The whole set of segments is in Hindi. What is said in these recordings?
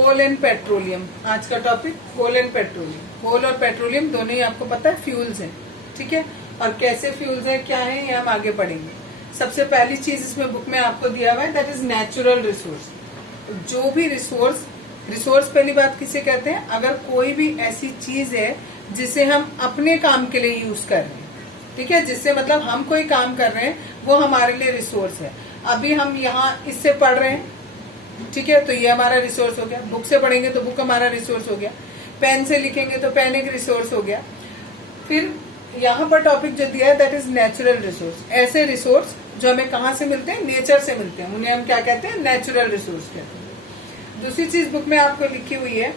Coal and petroleum. आज का टॉपिक कोल एंड पेट्रोलियम। कोल और पेट्रोलियम दोनों ही आपको पता है फ्यूल्स हैं, ठीक है। और कैसे फ्यूल्स है, क्या है, ये हम आगे पढ़ेंगे। सबसे पहली चीज इसमें बुक में आपको दिया हुआ है, दैट इज नेचुरल रिसोर्स। जो भी रिसोर्स पहली बात किसे कहते हैं, अगर कोई भी ऐसी चीज है जिसे हम अपने काम के लिए यूज कर रहे हैं, ठीक है, जिससे मतलब हम कोई काम कर रहे हैं, वो हमारे लिए रिसोर्स है। अभी हम यहाँ इससे पढ़ रहे हैं, ठीक है, तो ये हमारा रिसोर्स हो गया। बुक से पढ़ेंगे तो बुक हमारा रिसोर्स हो गया। पेन से लिखेंगे तो पेन एक रिसोर्स हो गया। फिर यहाँ पर टॉपिक जो दिया है, दैट इज नेचुरल रिसोर्स। ऐसे रिसोर्स जो हमें कहाँ से मिलते हैं, नेचर से मिलते हैं, उन्हें हम क्या कहते हैं, नेचुरल रिसोर्स कहते हैं। दूसरी चीज बुक में आपको लिखी हुई है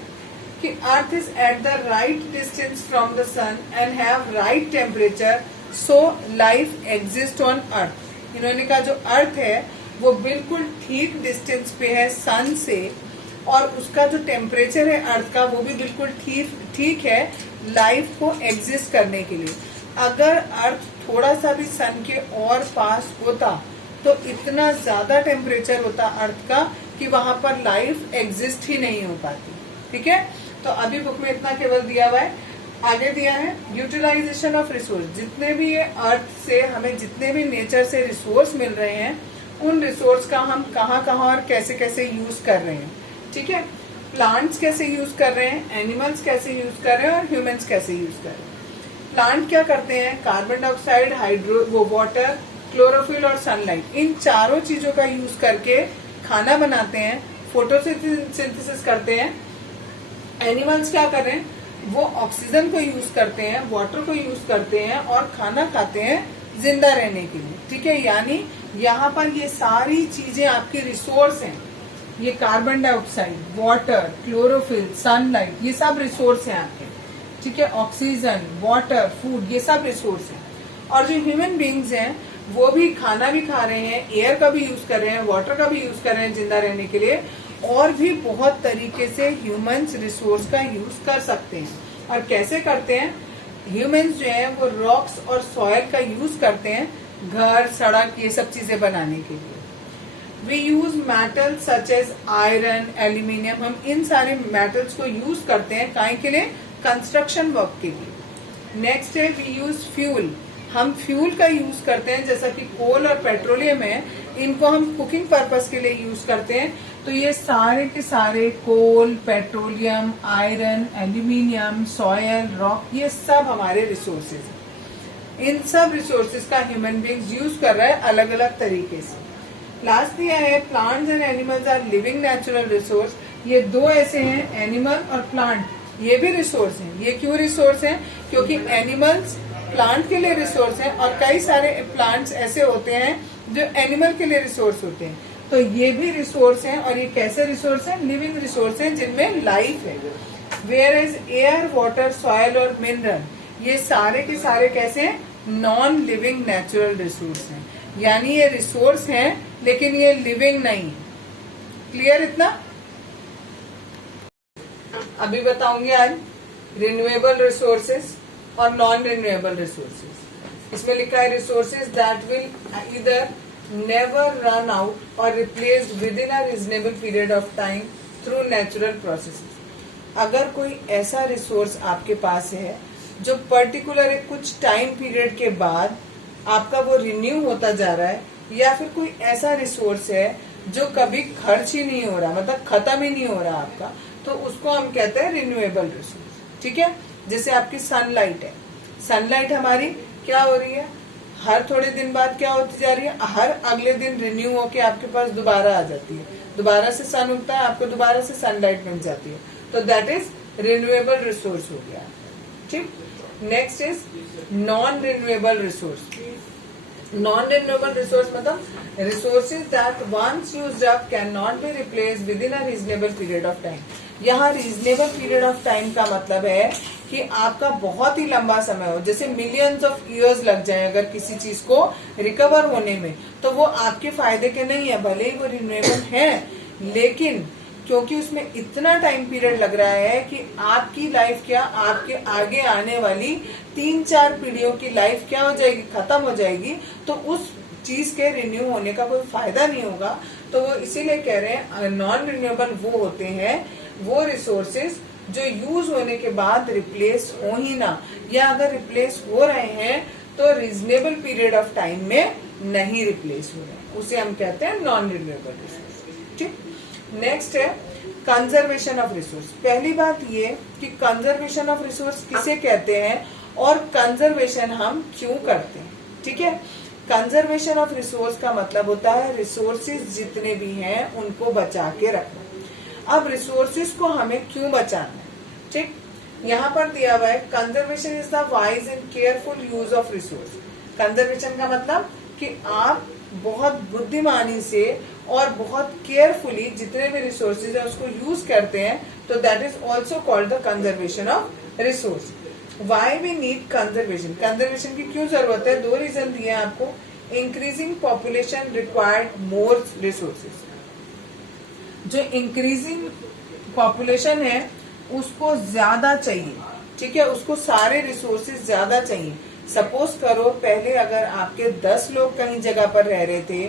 कि earth is at the right distance from the sun and have right temperature, so life exist on earth. इन्होंने कहा जो अर्थ है वो बिल्कुल ठीक डिस्टेंस पे है सन से, और उसका जो टेम्परेचर है अर्थ का वो भी बिल्कुल ठीक है लाइफ को एग्जिस्ट करने के लिए। अगर अर्थ थोड़ा सा भी सन के और पास होता तो इतना ज्यादा टेम्परेचर होता अर्थ का कि वहां पर लाइफ एग्जिस्ट ही नहीं हो पाती, ठीक है। तो अभी बुक में इतना केवल दिया हुआ है। आगे दिया है यूटिलाइजेशन ऑफ रिसोर्स। जितने भी ये अर्थ से हमें जितने भी नेचर से रिसोर्स मिल रहे हैं, उन रिसोर्स का हम कहाँ कहाँ और कैसे कैसे यूज कर रहे हैं, ठीक है। प्लांट्स कैसे यूज कर रहे हैं, एनिमल्स कैसे यूज कर रहे हैं, और ह्यूमंस कैसे यूज कर रहे हैं। प्लांट क्या करते हैं, कार्बन डाइऑक्साइड, वाटर, क्लोरोफिल और सनलाइट, इन चारों चीजों का यूज करके खाना बनाते हैं, फोटोसिंथेसिस करते हैं। एनिमल्स क्या कर रहे हैं, वो ऑक्सीजन को यूज करते हैं, वाटर को यूज करते हैं और खाना खाते हैं जिंदा रहने के लिए, ठीक है। यानी यहाँ पर ये सारी चीजें आपकी रिसोर्स हैं। ये carbon dioxide, water, chlorophyll, sunlight, ये सब रिसोर्स हैं आपके, ठीक है। ऑक्सीजन, वाटर, फूड, ये सब रिसोर्स हैं। और जो ह्यूमन बींग्स हैं वो भी खाना भी खा रहे हैं, एयर का भी यूज कर रहे हैं, वाटर का भी यूज कर रहे हैं जिंदा रहने के लिए, और भी बहुत तरीके से ह्यूमंस रिसोर्स का यूज कर सकते हैं। और कैसे करते हैं, ह्यूमंस जो है वो रॉक्स और सॉइल का यूज करते हैं घर, सड़क, ये सब चीजें बनाने के लिए। We use metal such as iron, aluminium, हम इन सारे मेटल्स को यूज करते हैं काहे के लिए, कंस्ट्रक्शन वर्क के लिए। नेक्स्ट है वी यूज फ्यूल। हम फ्यूल का यूज करते हैं, जैसा कि कोल और पेट्रोलियम है, इनको हम कुकिंग पर्पस के लिए यूज करते हैं। तो ये सारे के सारे coal, petroleum, iron, aluminium, soil, rock, ये सब हमारे रिसोर्सेज हैं। इन सब रिसोर्सेज का ह्यूमन बींग्स यूज कर रहा है अलग अलग तरीके से। लास्ट दिया है plants and animals are living natural resource. ये दो ऐसे हैं, एनिमल और प्लांट, ये भी रिसोर्स हैं। ये क्यों रिसोर्स हैं, क्योंकि एनिमल्स प्लांट के लिए रिसोर्स हैं और कई सारे प्लांट्स ऐसे होते हैं जो एनिमल के लिए रिसोर्स होते हैं। तो ये भी रिसोर्स हैं, और ये कैसे रिसोर्स हैं, लिविंग रिसोर्स हैं जिनमें लाइफ है। Where is air, water, soil और मिनरल, ये सारे के सारे कैसे हैं, नॉन लिविंग नेचुरल रिसोर्स हैं। यानी ये रिसोर्स हैं लेकिन ये लिविंग नहीं है। क्लियर इतना। अभी बताऊंगी आज रिन्यूएबल रिसोर्सेज और नॉन रिन्यूएबल रिसोर्सेज। इसमें लिखा है resources that will either never run out और replaced within a reasonable period of time through natural processes. अगर कोई ऐसा रिसोर्स आपके पास है जो पर्टिकुलर एक कुछ टाइम पीरियड के बाद आपका वो रिन्यू होता जा रहा है, या फिर कोई ऐसा रिसोर्स है जो कभी खर्च ही नहीं हो रहा, मतलब खत्म ही नहीं हो रहा आपका, तो उसको हम कहते हैं रिन्यूएबल रिसोर्स, ठीक है। जैसे आपकी सनलाइट है, सनलाइट हमारी क्या हो रही है, हर थोड़े दिन बाद क्या होती जा रही है, हर अगले दिन रिन्यू होके आपके पास दोबारा आ जाती है, दोबारा से सन उगता है, आपको दोबारा से सनलाइट मिल जाती है, तो दैट इज रिन्यूएबल रिसोर्स हो गया, ठीक। Next is non renewable resource. Non renewable resource मतलब resources that once used up can not be replaced within a reasonable period of time. यहाँ रीजनेबल पीरियड ऑफ टाइम का मतलब है कि आपका बहुत ही लंबा समय हो, जैसे मिलियंस ऑफ इयर्स लग जाए अगर किसी चीज को रिकवर होने में, तो वो आपके फायदे के नहीं है। भले ही वो रिन्यूएबल है, लेकिन क्योंकि उसमें इतना टाइम पीरियड लग रहा है कि आपकी लाइफ क्या, आपके आगे आने वाली 3-4 पीढ़ियों की लाइफ क्या हो जाएगी, खत्म हो जाएगी, तो उस चीज के रिन्यू होने का कोई फायदा नहीं होगा। तो वो इसीलिए कह रहे हैं नॉन रिन्यूएबल वो होते हैं वो रिसोर्सेज जो यूज होने के बाद रिप्लेस हो ही ना, या अगर रिप्लेस हो रहे हैं तो रीजनेबल पीरियड ऑफ टाइम में नहीं रिप्लेस हो रहे, उसे हम कहते हैं नॉन रिन्यूएबल रिसोर्स। ठीक, नेक्स्ट है कंजर्वेशन ऑफ रिसोर्स। पहली बात ये कि कंजर्वेशन ऑफ रिसोर्स किसे कहते हैं और कंजर्वेशन हम क्यों करते हैं। ठीक है, कंजर्वेशन ऑफ रिसोर्स का मतलब होता है रिसोर्सेज जितने भी हैं उनको बचा के रखना। अब रिसोर्सेज को हमें क्यों बचाना है, ठीक, यहाँ पर दिया हुआ है conservation is the wise and careful use of resource. Conservation का मतलब कि आप बहुत बुद्धिमानी से और बहुत केयरफुली जितने भी रिसोर्सेज है उसको यूज करते हैं, तो that is also called the conservation of resource. Why we need conservation, conservation की क्यों जरूरत है, दो रीजन दिए हैं आपको। Increasing population required more resources, जो इंक्रीजिंग पॉपुलेशन है उसको ज्यादा चाहिए, ठीक है, उसको सारे रिसोर्सेज ज्यादा चाहिए। सपोज करो पहले अगर आपके 10 लोग कहीं जगह पर रह रहे थे,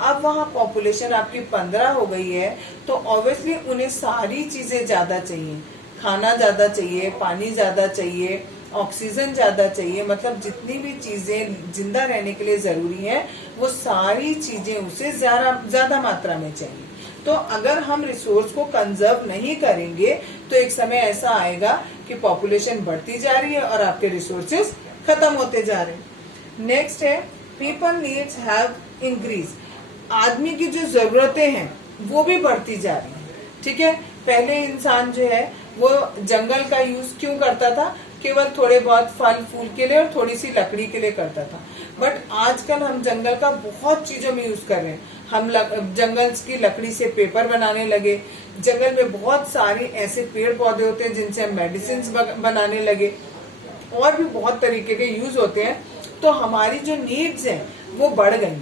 अब वहाँ पॉपुलेशन आपकी 15 हो गई है, तो ऑब्वियसली उन्हें सारी चीजें ज्यादा चाहिए, खाना ज्यादा चाहिए, पानी ज्यादा चाहिए, ऑक्सीजन ज्यादा चाहिए, मतलब जितनी भी चीजें जिंदा रहने के लिए जरूरी है वो सारी चीजें उसे ज्यादा मात्रा में चाहिए। तो अगर हम रिसोर्स को कंजर्व नहीं करेंगे तो एक समय ऐसा आएगा कि पॉपुलेशन बढ़ती जा रही है और आपके रिसोर्सेज खत्म होते जा रहे हैं। नेक्स्ट है पीपल नीड्स हैव इंक्रीज, आदमी की जो जरूरतें हैं वो भी बढ़ती जा रही है। ठीक है, पहले इंसान जो है वो जंगल का यूज क्यों करता था, केवल थोड़े बहुत फल फूल के लिए और थोड़ी सी लकड़ी के लिए करता था, बट आजकल हम जंगल का बहुत चीजों में यूज कर रहे हैं। हम जंगल की लकड़ी से पेपर बनाने लगे, जंगल में बहुत सारे ऐसे पेड़ पौधे होते हैं जिनसे हम मेडिसिन बनाने लगे, और भी बहुत तरीके के यूज होते हैं। तो हमारी जो नीड्स हैं वो बढ़ गई।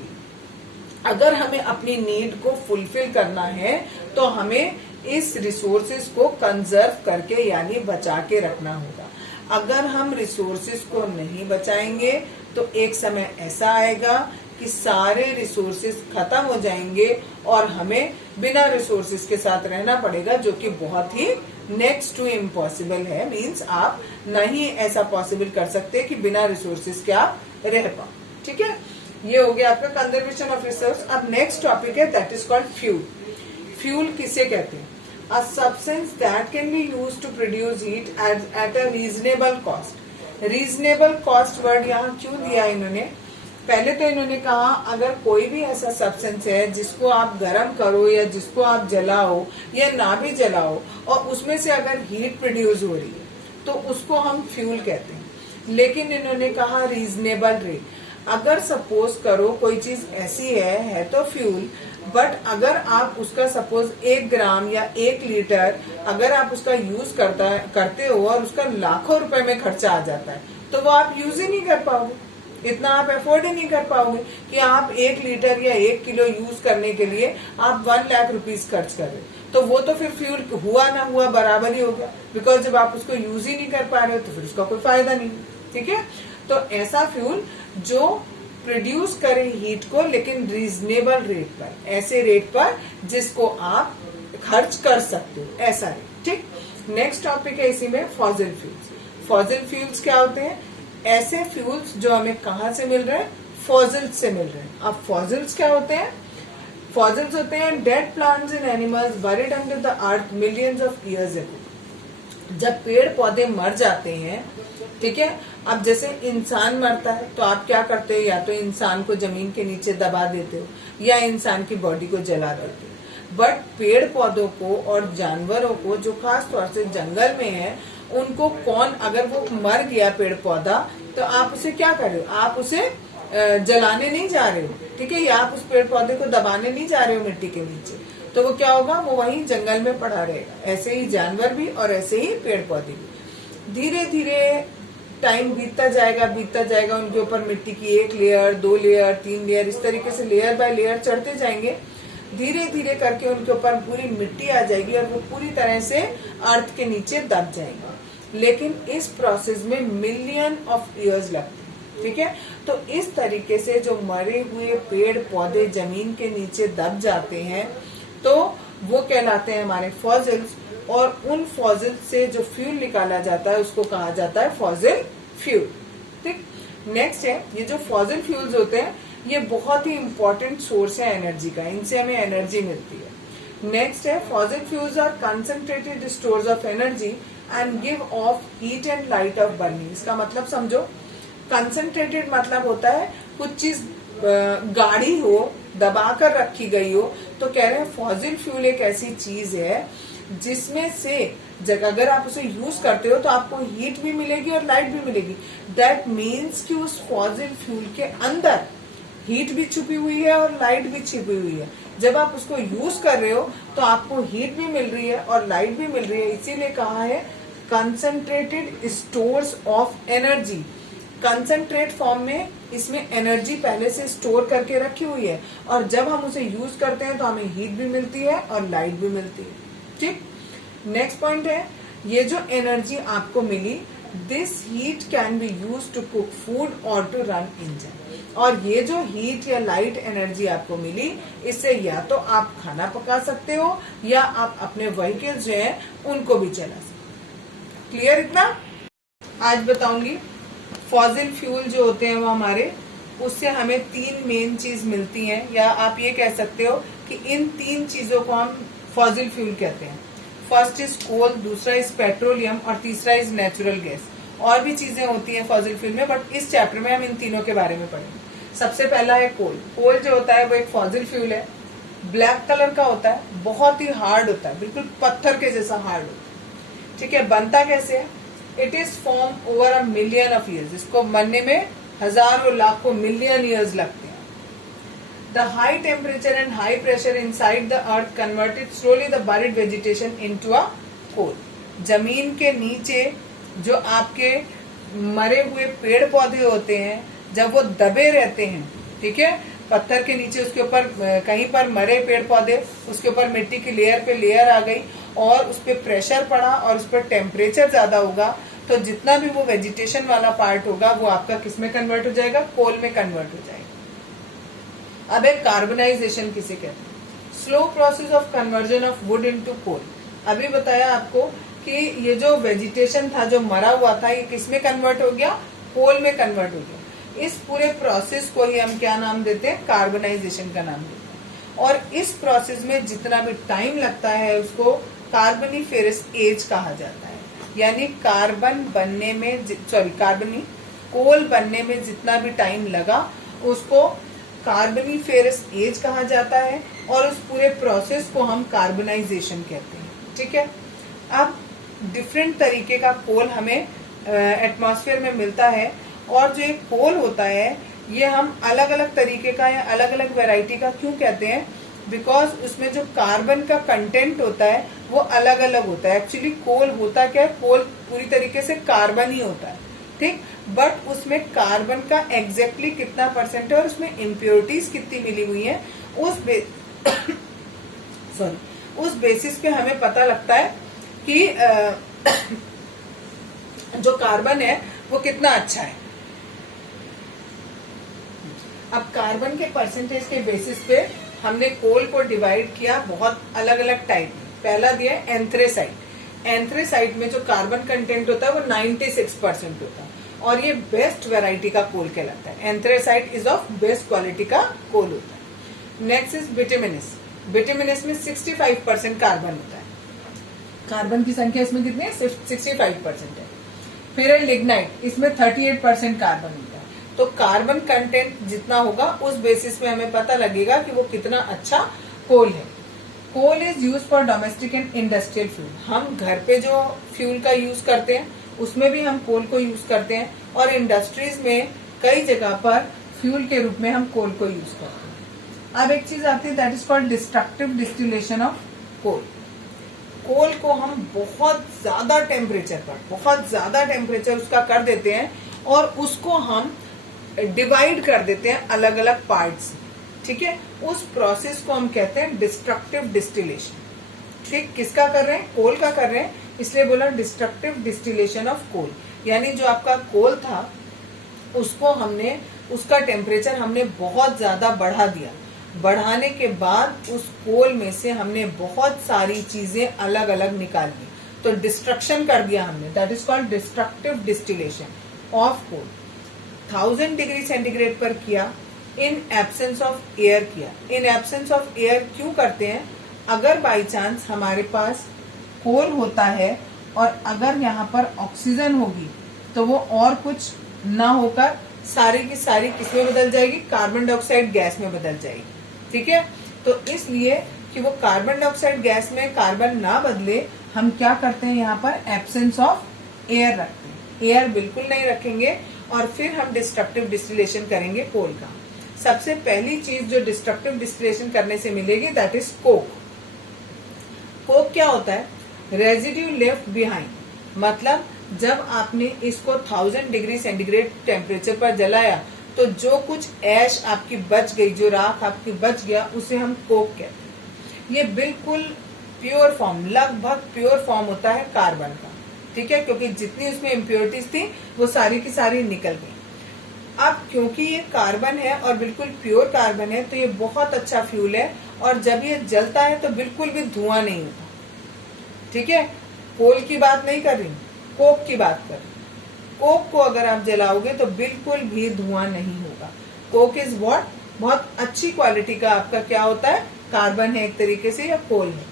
अगर हमें अपनी नीड को फुलफिल करना है तो हमें इस रिसोर्सेज को कंजर्व करके यानी बचा के रखना होगा। अगर हम रिसोर्सेज को नहीं बचाएंगे तो एक समय ऐसा आएगा कि सारे रिसोर्सेज खत्म हो जाएंगे और हमें बिना रिसोर्सेज के साथ रहना पड़ेगा, जो कि बहुत ही नेक्स्ट टू इम्पॉसिबल है। मींस आप नहीं ऐसा पॉसिबल कर सकते कि बिना रिसोर्सेज के आप रह पाओ। ठीक है, ये हो गया आपका कंजर्वेशन ऑफ रिसोर्स। अब नेक्स्ट टॉपिक है that is called fuel. Fuel किसे कहते हैं, a substance that can be used to produce heat at a reasonable cost. Reasonable cost word यहाँ क्यों दिया इन्होंने, पहले तो इन्होंने कहा अगर कोई भी ऐसा सब्सटेंस है जिसको आप गर्म करो या जिसको आप जलाओ या ना भी जलाओ और उसमें से अगर हीट प्रोड्यूस हो रही है तो उसको हम फ्यूल कहते हैं। लेकिन इन्होंने कहा रीजनेबल रेट। अगर सपोज करो कोई चीज ऐसी है तो फ्यूल, बट अगर आप उसका सपोज 1 ग्राम या 1 लीटर अगर आप उसका यूज करते हो और उसका लाखों रुपए में खर्चा आ जाता है तो वो आप यूज ही नहीं कर पाओगे, इतना आप अफोर्ड ही नहीं कर पाओगे कि आप 1 लीटर या 1 किलो यूज करने के लिए आप 1 लाख रुपीज खर्च कर रहे हो। तो वो तो फिर फ्यूल हुआ ना हुआ बराबर ही हो गया, बिकॉज जब आप उसको यूज ही नहीं कर पा रहे हो तो फिर उसका कोई फायदा नहीं। ठीक है, तो ऐसा फ्यूल जो प्रोड्यूस करे हीट को लेकिन रीजनेबल रेट पर, ऐसे रेट पर जिसको आप खर्च कर सकते हो, ऐसा रेट। ठीक, नेक्स्ट टॉपिक है इसी में फॉसिल फ्यूल्स। फॉसिल फ्यूल्स क्या होते हैं, ऐसे फ्यूल्स जो हमें कहाँ से मिल रहे हैं, फॉसिल्स से मिल रहे हैं। अब फॉसिल्स क्या होते हैं, फॉसिल्स होते हैं dead plants and animals buried under the earth millions of years ago. जब पेड़ पौधे मर जाते हैं, ठीक है, अब जैसे इंसान मरता है तो आप क्या करते हो, या तो इंसान को जमीन के नीचे दबा देते हो या इंसान की बॉडी को जला देते हो। बट पेड़ पौधों को और जानवरों को जो खास तौर से जंगल में है उनको कौन, अगर वो मर गया पेड़ पौधा तो आप उसे क्या कर रहे हो, आप उसे जलाने नहीं जा रहे हो, ठीक है, या आप उस पेड़ पौधे को दबाने नहीं जा रहे हो मिट्टी के नीचे, तो वो क्या होगा, वो वहीं जंगल में पड़ा रहेगा। ऐसे ही जानवर भी और ऐसे ही पेड़ पौधे भी। धीरे धीरे टाइम बीतता जाएगा, उनके ऊपर मिट्टी की 1 लेयर 2 लेयर 3 लेयर इस तरीके से लेयर बाय लेयर चढ़ते जाएंगे। धीरे धीरे करके उनके ऊपर पूरी मिट्टी आ जाएगी और वो पूरी तरह से अर्थ के नीचे दब जाएंगे। लेकिन इस प्रोसेस में मिलियन ऑफ ईयर्स लगते हैं। ठीक है, तो इस तरीके से जो मरे हुए पेड़ पौधे जमीन के नीचे दब जाते हैं तो वो कहलाते हैं हमारे फॉसिल्स। और उन फॉसिल से जो फ्यूल निकाला जाता है उसको कहा जाता है फॉसिल फ्यूल। ठीक, नेक्स्ट है ये जो फॉसिल फ्यूल्स होते हैं ये बहुत ही इंपॉर्टेंट सोर्स है एनर्जी का, इनसे हमें एनर्जी मिलती है। नेक्स्ट है fossil fuels are concentrated stores of energy and give off heat and light of burning. इसका मतलब समझो, कंसंट्रेटेड मतलब होता है कुछ चीज गाढ़ी हो, दबा कर रखी गई हो, तो कह रहे हैं फॉसिल फ्यूल एक ऐसी चीज है जिसमें से अगर आप उसे यूज करते हो तो आपको हीट भी मिलेगी और लाइट भी मिलेगी। दैट मीन्स कि उस फॉसिल फ्यूल के अंदर हीट भी छुपी हुई है और लाइट भी छिपी हुई है। जब आप उसको यूज कर रहे हो तो आपको हीट भी मिल रही है और लाइट भी मिल रही है, इसीलिए कहा है concentrated stores of energy. Concentrate form में इसमें एनर्जी पहले से स्टोर करके रखी हुई है और जब हम उसे यूज करते हैं तो हमें हीट भी मिलती है और लाइट भी मिलती है। ठीक, नेक्स्ट पॉइंट है ये जो एनर्जी आपको मिली, this heat can be use to cook food और टू रन इंजन। और ये जो हीट या लाइट एनर्जी आपको मिली, इससे या तो आप खाना पका सकते हो या आप अपने व्हीकल्स जो है उनको भी चला सकते। क्लियर इतना? आज बताऊंगी फॉसिल फ्यूल जो होते हैं वो हमारे, उससे हमें तीन मेन चीज मिलती हैं, या आप ये कह सकते हो कि इन तीन चीजों को हम फॉसिल फ्यूल कहते हैं। फर्स्ट इज कोल, दूसरा इज पेट्रोलियम और तीसरा इज नेचुरल गैस। और भी चीजें होती हैं फॉसिल फ्यूल में, बट इस चैप्टर में हम इन तीनों के बारे में पढ़ेंगे। सबसे पहला है कोल। कोल जो होता है वो एक फॉसिल फ्यूल है, ब्लैक कलर का होता है, बहुत ही हार्ड होता है, बिल्कुल पत्थर के जैसा हार्ड होता है। ठीक है, बनता कैसे है? It is form over a million of years. इसको बनने में हजारों लाखों मिलियन ईयर्स लगते हैं। The high temperature and high pressure inside the earth converted slowly the buried vegetation into a coal. जमीन के नीचे जो आपके मरे हुए पेड़ पौधे होते हैं, जब वो दबे रहते हैं, ठीक है, पत्थर के नीचे, उसके ऊपर कहीं पर मरे पेड़ पौधे, उसके ऊपर मिट्टी की लेयर पे लेयर आ गई और उस पर प्रेशर पड़ा और उस पर टेम्परेचर ज्यादा होगा, तो जितना भी वो वेजिटेशन वाला पार्ट होगा वो आपका किस में कन्वर्ट हो जाएगा? कोल में कन्वर्ट हो जाएगा। अब एक कार्बनाइजेशन किसे कहते हैं? Slow process of conversion of wood into coal. अभी बताया आपको कि ये जो वेजिटेशन था, जो मरा हुआ था, ये किस में कन्वर्ट हो गया? कोल में कन्वर्ट हो गया। इस पूरे प्रोसेस को ही हम क्या नाम देते हैं? कार्बनाइजेशन का नाम देते हैं। और इस प्रोसेस में जितना भी टाइम लगता है उसको कार्बनीफेरस एज कहा जाता है। यानी कार्बन बनने में, कोल बनने में जितना भी टाइम लगा उसको कार्बनीफेरस एज कहा जाता है और उस पूरे प्रोसेस को हम कार्बनाइजेशन कहते हैं। ठीक है, अब डिफरेंट तरीके का कोल हमें एटमॉस्फेयर में मिलता है और जो एक कोल होता है ये हम अलग अलग तरीके का या अलग अलग वैरायटी का क्यों कहते हैं? बिकॉज उसमें जो कार्बन का कंटेंट होता है वो अलग अलग होता है। एक्चुअली कोल होता क्या है? कोल पूरी तरीके से कार्बन ही होता है, ठीक, बट उसमें कार्बन का एग्जैक्टली कितना परसेंट है और उसमें इम्प्योरिटीज कितनी मिली हुई है, उस बेसिस पे हमें पता लगता है कि जो कार्बन है वो कितना अच्छा है। अब कार्बन के परसेंटेज के बेसिस पे हमने कोल को डिवाइड किया बहुत अलग अलग टाइप में। पहला दिया एंथ्रेसाइट। एंथ्रेसाइट में जो कार्बन कंटेंट होता है वो 96% होता है और ये बेस्ट वैरायटी का कोल कहलाता है। Anthracite is of best quality का कोल होता है। Next is bituminous. बिटुमिनस में 65% कार्बन होता है। कार्बन की संख्या इसमें कितनी है? 65% है। फिर है लिग्नाइट, इसमें 38% कार्बन होता है। तो कार्बन कंटेंट जितना होगा उस बेसिस पे हमें पता लगेगा कि वो कितना अच्छा कोल है। Coal is use for domestic and industrial fuel. हम घर पे जो फ्यूल का यूज करते हैं उसमें भी हम कोल को यूज करते हैं और इंडस्ट्रीज में कई जगह पर फ्यूल के रूप में हम कोल को यूज करते हैं। अब एक चीज आती है that is called destructive distillation of coal. Coal को हम बहुत ज्यादा टेम्परेचर उसका कर देते हैं और उसको हम डिवाइड कर देते हैं अलग अलग पार्ट्स। ठीक है, उस प्रोसेस को हम कहते हैं डिस्ट्रक्टिव डिस्टिलेशन। ठीक, किसका कर रहे हैं? कोल का कर रहे हैं, इसलिए बोला डिस्ट्रक्टिव डिस्टिलेशन ऑफ कोल। यानी जो आपका कोल था उसको हमने, उसका टेम्परेचर हमने बहुत ज्यादा बढ़ा दिया बढ़ाने के बाद उस कोल में से हमने बहुत सारी चीजें अलग अलग निकाल ली, तो डिस्ट्रक्शन कर दिया हमने, that is called destructive distillation of coal. 1000 degree centigrade पर किया, इन एब्सेंस ऑफ एयर किया। इन एब्सेंस ऑफ एयर क्यों करते हैं? अगर बाई चांस हमारे पास कोल होता है और अगर यहाँ पर ऑक्सीजन होगी तो वो और कुछ ना होकर सारी की सारी किसमें बदल जाएगी? कार्बन डाइऑक्साइड गैस में बदल जाएगी। ठीक है, तो इसलिए कि वो कार्बन डाइऑक्साइड गैस में कार्बन ना बदले, हम क्या करते हैं यहाँ पर एब्सेंस ऑफ एयर रखते हैं। एयर बिल्कुल नहीं रखेंगे और फिर हम डिस्ट्रक्टिव डिस्टिलेशन करेंगे कोल का। सबसे पहली चीज जो डिस्ट्रक्टिव डिस्टिलेशन करने से मिलेगी दैट इज कोक। कोक क्या होता है? रेजिड्यू लेफ्ट बिहाइंड, मतलब जब आपने इसको 1000 डिग्री सेंटीग्रेड टेम्परेचर पर जलाया तो जो कुछ ऐश आपकी बच गई, जो राख आपकी बच गया, उसे हम कोक कहते हैं। ये बिल्कुल प्योर फॉर्म, लगभग प्योर फॉर्म होता है कार्बन का। ठीक है, क्योंकि जितनी उसमें इम्प्योरिटीज थी वो सारी की सारी निकल गई। अब क्योंकि ये कार्बन है और बिल्कुल प्योर कार्बन है तो ये बहुत अच्छा फ्यूल है, और जब ये जलता है तो बिल्कुल भी धुआं नहीं होता। ठीक है, कोल की बात नहीं कर रही, कोक की बात कर रही। कोक को अगर आप जलाओगे तो बिल्कुल भी धुआं नहीं होगा। Coke is what? बहुत अच्छी क्वालिटी का आपका क्या होता है? कार्बन है एक तरीके से, या कोल है।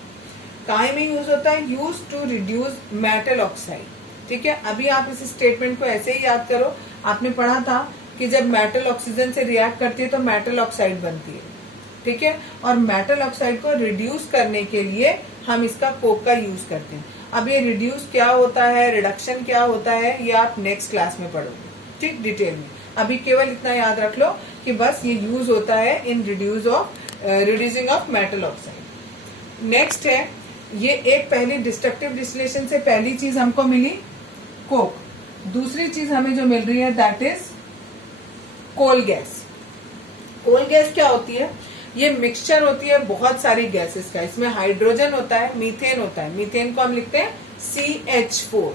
काय में यूज होता है? Use to reduce metal oxide. ठीक है, अभी आप इस स्टेटमेंट को ऐसे ही याद करो। आपने पढ़ा था कि जब मेटल ऑक्सीजन से रिएक्ट करती है तो मेटल ऑक्साइड बनती है। ठीक है, और मेटल ऑक्साइड को रिड्यूस करने के लिए हम इसका कोक का यूज करते हैं। अब ये रिड्यूस क्या होता है, रिडक्शन क्या होता है, ये आप नेक्स्ट क्लास में पढ़ोगे, ठीक, डिटेल में। अभी केवल इतना याद रख लो कि बस ये यूज होता है in reducing of metal oxide. Next है, ये एक पहली डिस्ट्रक्टिव डिस्टिलेशन से पहली चीज हमको मिली कोक। दूसरी चीज हमें जो मिल रही है that is coal gas. Coal gas क्या होती है? ये मिक्सचर होती है बहुत सारी गैसेस का। इसमें हाइड्रोजन होता है, मीथेन होता है। मीथेन को हम लिखते हैं CH4।